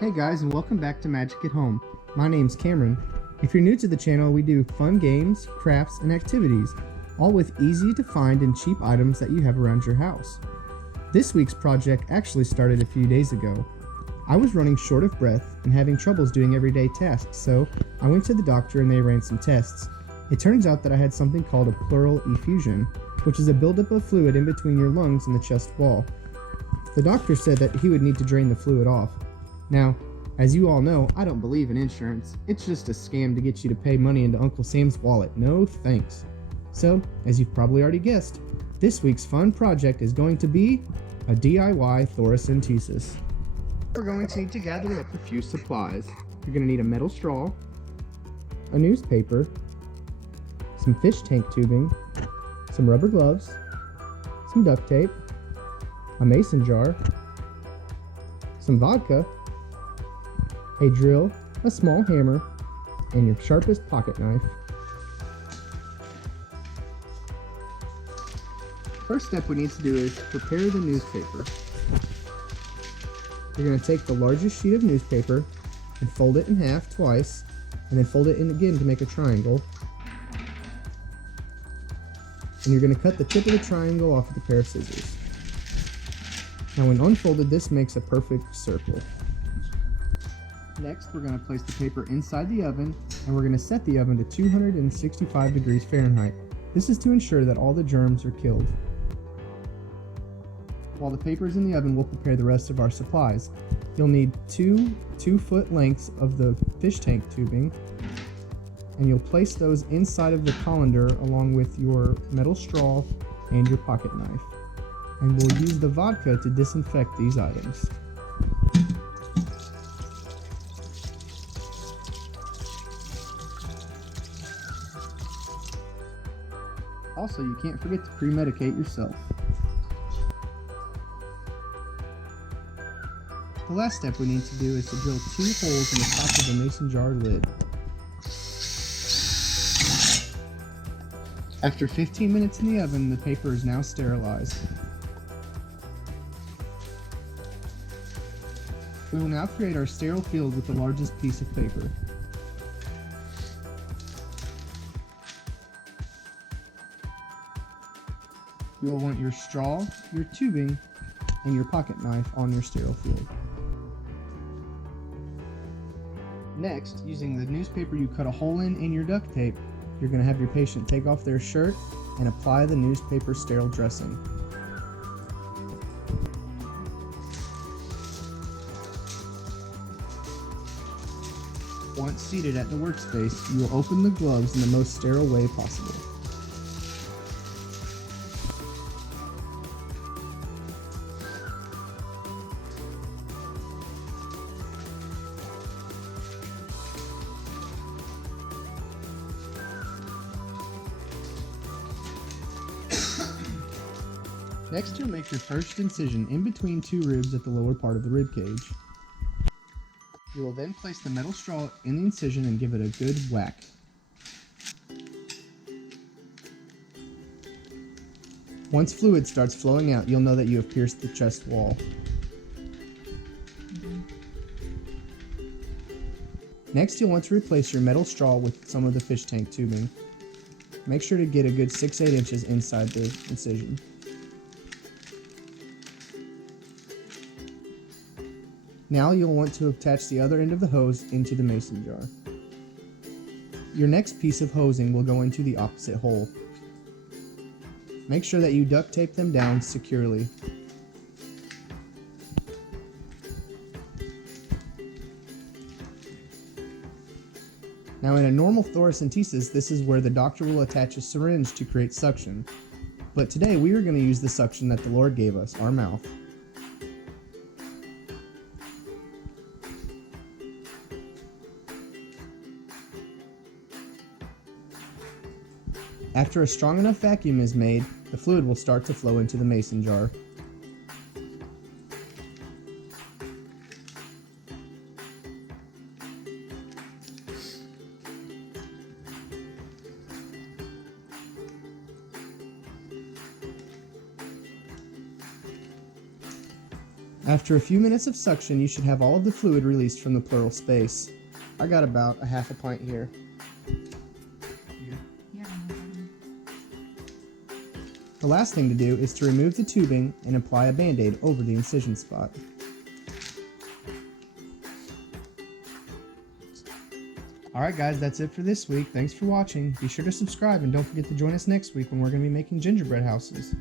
Hey guys, and welcome back to Magic at Home. My name's Cameron. If you're new to the channel, we do fun games, crafts, and activities, all with easy to find and cheap items that you have around your house. This week's project actually started a few days ago. I was running short of breath and having troubles doing everyday tasks, so I went to the doctor and they ran some tests. It turns out that I had something called a pleural effusion, which is a buildup of fluid in between your lungs and the chest wall. The doctor said that he would need to drain the fluid off. Now, as you all know, I don't believe in insurance. It's just a scam to get you to pay money into Uncle Sam's wallet. No thanks. So, as you've probably already guessed, this week's fun project is going to be a DIY thoracentesis. We're going to need to gather up a few supplies. You're going to need a metal straw, a newspaper, some fish tank tubing, some rubber gloves, some duct tape, a mason jar, some vodka, a drill, a small hammer, and your sharpest pocket knife. First step we need to do is prepare the newspaper. You're going to take the largest sheet of newspaper and fold it in half twice, and then fold it in again to make a triangle. And you're going to cut the tip of the triangle off with a pair of scissors. Now when unfolded, this makes a perfect circle. Next, we're going to place the paper inside the oven, and we're going to set the oven to 265 degrees Fahrenheit. This is to ensure that all the germs are killed. While the paper is in the oven, we'll prepare the rest of our supplies. You'll need two 2-foot lengths of the fish tank tubing, and you'll place those inside of the colander along with your metal straw and your pocket knife. And we'll use the vodka to disinfect these items. Also, you can't forget to pre-medicate yourself. The last step we need to do is to drill 2 holes in the top of the mason jar lid. After 15 minutes in the oven, the paper is now sterilized. We will now create our sterile field with the largest piece of paper. You will want your straw, your tubing, and your pocket knife on your sterile field. Next, using the newspaper you cut a hole in and your duct tape, you're going to have your patient take off their shirt and apply the newspaper sterile dressing. Once seated at the workspace, you will open the gloves in the most sterile way possible. Next, you'll make your first incision in between 2 ribs at the lower part of the rib cage. You will then place the metal straw in the incision and give it a good whack. Once fluid starts flowing out, you'll know that you have pierced the chest wall. Next, you'll want to replace your metal straw with some of the fish tank tubing. Make sure to get a good 6-8 inches inside the incision. Now you'll want to attach the other end of the hose into the mason jar. Your next piece of hosing will go into the opposite hole. Make sure that you duct tape them down securely. Now in a normal thoracentesis, this is where the doctor will attach a syringe to create suction. But today we are going to use the suction that the Lord gave us, our mouth. After a strong enough vacuum is made, the fluid will start to flow into the mason jar. After a few minutes of suction, you should have all of the fluid released from the pleural space. I got about a half a pint here. The last thing to do is to remove the tubing and apply a Band-Aid over the incision spot. Alright guys, that's it for this week. Thanks for watching. Be sure to subscribe and don't forget to join us next week when we're going to be making gingerbread houses.